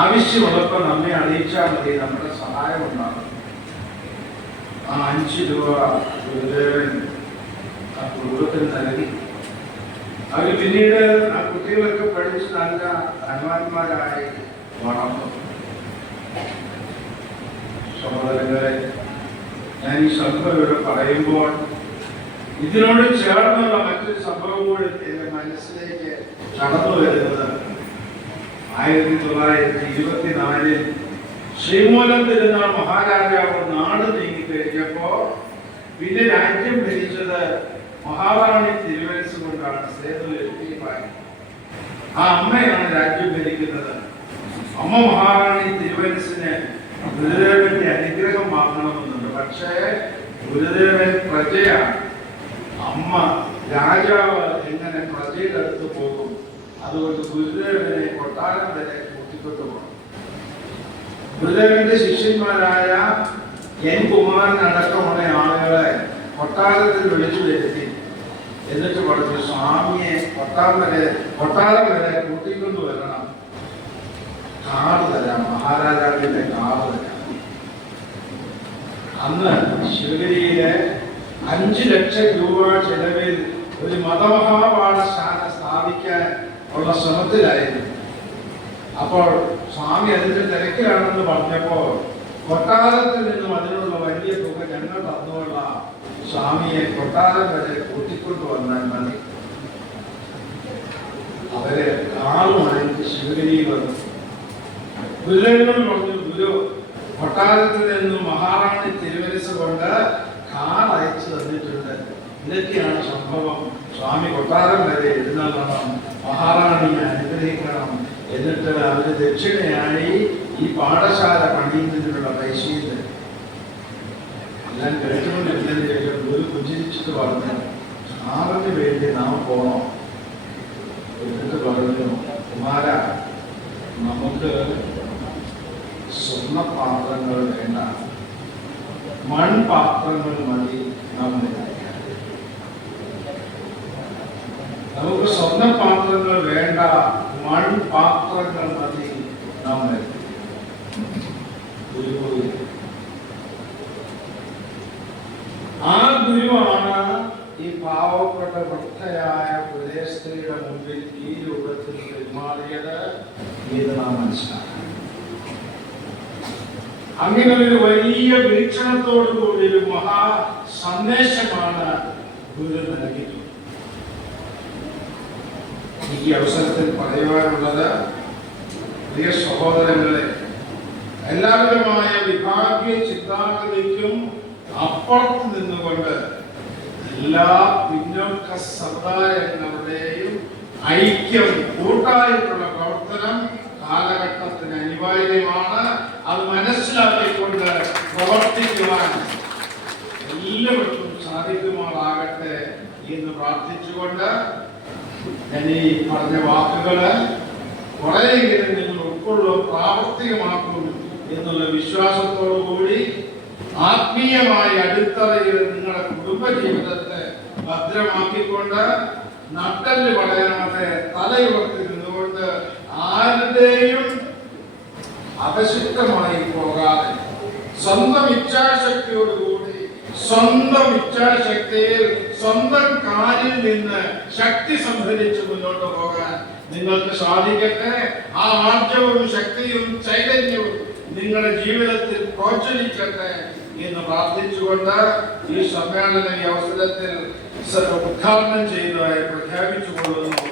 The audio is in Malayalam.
ആവശ്യമുള്ളപ്പോൾ നമ്മെ അറിയിച്ചാൽ മതി, നമ്മുടെ സഹായം ഉണ്ടാകും. ആ 5 രൂപ ഗുരുദേവൻ ആ കുടുംബത്തിന് നൽകി. അവർ പിന്നീട് ആ കുട്ടികളൊക്കെ പഠിച്ച് നല്ല ധനവാന്മാരായി വളർന്നു. സഹോദരങ്ങളെ, ഞാൻ ഈ സംഭവം ഇവിടെ പറയുമ്പോൾ ഇതിനോട് ചേർന്നുള്ള മറ്റൊരു സംഭവം കൂടി എന്റെ മനസ്സിലേക്ക് കടന്നു വരുന്നത് 1924 ശ്രീമൂലം തിരുനാൾ മഹാരാജാവ് നാട് നീങ്ങിക്കഴിഞ്ഞപ്പോ പിന്നെ രാജ്യം ഭരിച്ചത് മഹാറാണി തിരുവനന്തപുരം കൊണ്ടാണ്. സേതുലക്ഷ്മിബായി ആ അമ്മയാണ് രാജ്യം ഭരിക്കുന്നത്. അമ്മ മഹാറാണി തിരുവനന്തപുരത്തിന് ഗുരുദേവന്റെ അനുഗ്രഹം വാങ്ങണമെന്നുണ്ട്. പക്ഷേ ഗുരുദേവൻ പ്രജയാണ്. അമ്മ രാജാവ് എങ്ങനെ പ്രജയുടെ അടുത്ത് പോകും? അതുകൊണ്ട് ഗുരുദേവനെ കൊട്ടാരം വരെ കൂട്ടിക്കൊണ്ടു പോകണം. ഗുരുദേവന്റെ ശിഷ്യന്മാരായ എൻ കുമാരൻ അടക്കമുള്ള ആളുകളെ കൊട്ടാരത്തിൽ വിളിച്ചു വരുത്തി. എന്നിട്ട് പറഞ്ഞു, സ്വാമിയെ കൊട്ടാരം വരെ കൂട്ടിക്കൊണ്ടുവരണം, കാർഡ് തരാം, മഹാരാജാവിന്റെ കാർഡ് തരാം. അന്ന് ശിവഗിരിയിലെ 5 ലക്ഷം രൂപ ചെലവിൽ ഒരു മതമഹാപാഠശാല സ്ഥാപിക്കാൻ ഉള്ള ശ്രമത്തിലായിരുന്നു. അപ്പോൾ സ്വാമി അതിന്റെ തിരക്കിലാണെന്ന് പറഞ്ഞപ്പോൾ കൊട്ടാരത്തിൽ നിന്നും അതിനുള്ള വലിയ തുക ഞങ്ങൾ തന്നുകൊള്ള സ്വാമിയെ കൊട്ടാരം വരെ കൂട്ടിക്കൊണ്ടുവന്നാൽ മതി. അവര് കാറുമായി ശിവഗിരിയിൽ വന്നു. ഗുരുദേവനോട് പറഞ്ഞു, ഗുരു കൊട്ടാരത്തിൽ നിന്നും മഹാറാണി തിരുവനന്തപുരം കൊണ്ട് കാർ അയച്ചു തന്നിട്ടുണ്ട്. ഇതൊക്കെയാണ് സംഭവം. സ്വാമി കൊട്ടാരം വരെ എഴുന്നള്ളണം, മഹാറാണിയെ അനുഗ്രഹിക്കണം. എന്നിട്ട് അവര് ദക്ഷിണയായി ഈ പാഠശാല പണിയുന്നതിനുള്ള പൈസയിൽ എല്ലാം കേട്ടുകൊണ്ടിരുന്നതിന് ശേഷം ഒരു പുഞ്ചിരിച്ചിട്ട് പറഞ്ഞു, കാറിന് വേണ്ടി നാം പോണോ? എന്നിട്ട് പറഞ്ഞു, കുമാര, നമുക്ക് സ്വർണ്ണപാത്രങ്ങൾ വേണ്ട, മൺപാത്രങ്ങൾ മതി. നമുക്ക് സ്വർണ്ണപാത്രങ്ങൾ വേണ്ട, മൺപാത്രങ്ങൾ മതി. ആ ഗുരുവാണ് ഈ പാവപ്പെട്ട വൃദ്ധയായ പ്രദേശയുടെ മുമ്പിൽ ഈ രൂപത്തിൽ പെരുമാറിയത് എന്ന് നാം മനസ്സിലാക്കണം. അങ്ങനെ ഒരു വലിയ വീക്ഷണത്തോടുകൂടി ഒരു മഹാ സന്ദേശമാണ് ഗുരു നൽകിയത്. ഈ അവസരത്തിൽ പറയുവാനുള്ളത്, പ്രിയ സഹോദരങ്ങളെ, എല്ലാവരുമായ വിഭാഗീയ ചിന്താഗതിക്കും അപ്പുറത്ത് നിന്നുകൊണ്ട് എല്ലാ പിന്നോക്ക സമുദായങ്ങളുടെയും ഐക്യം, കൂട്ടായിട്ടുള്ള പ്രവർത്തനം കാലഘട്ടത്തിന് അനിവാര്യമാണ്. അത് മനസ്സിലാക്കിക്കൊണ്ട് പ്രവർത്തിക്കുവാൻ എല്ലാവർക്കും സാധിക്കുമാറാകട്ടെ എന്ന് പ്രാർത്ഥിച്ചുകൊണ്ട് ഞാൻ ഈ പറഞ്ഞ വാക്കുകള് കുറെയെങ്കിലും നിങ്ങൾ ഉൾക്കൊള്ളും, പ്രാവർത്തികമാക്കും എന്നുള്ള വിശ്വാസത്തോടു കൂടി ആത്മീയമായ അടിത്തറയിൽ നിങ്ങളുടെ കുടുംബജീവിതത്തെ ഭദ്രമാക്കിക്കൊണ്ട് നട്ടല് വളയാതെ തലയുയർത്തി നിന്നുകൊണ്ട് ആരുടെയും അവശിഷ്ടമായി പോകാതെ സ്വന്തം ഇച്ഛാശക്തിയോടുകൂടി, സ്വന്തം ഇച്ഛാശക്തിയിൽ സ്വന്തം കാലിൽ നിന്ന് ശക്തി സംഭരിച്ച് മുന്നോട്ട് പോകാൻ നിങ്ങൾക്ക് സാധിക്കട്ടെ. ആ ആർജവും ശക്തിയും ചൈതന്യവും നിങ്ങളുടെ ജീവിതത്തിൽ പ്രോത്സാഹിക്കട്ടെ എന്ന് പ്രാർത്ഥിച്ചുകൊണ്ട് ഈ സമ്മേളനം ഈ അവസരത്തിൽ ഉദ്ഘാടനം ചെയ്തതായി പ്രഖ്യാപിച്ചുകൊള്ളുന്നു.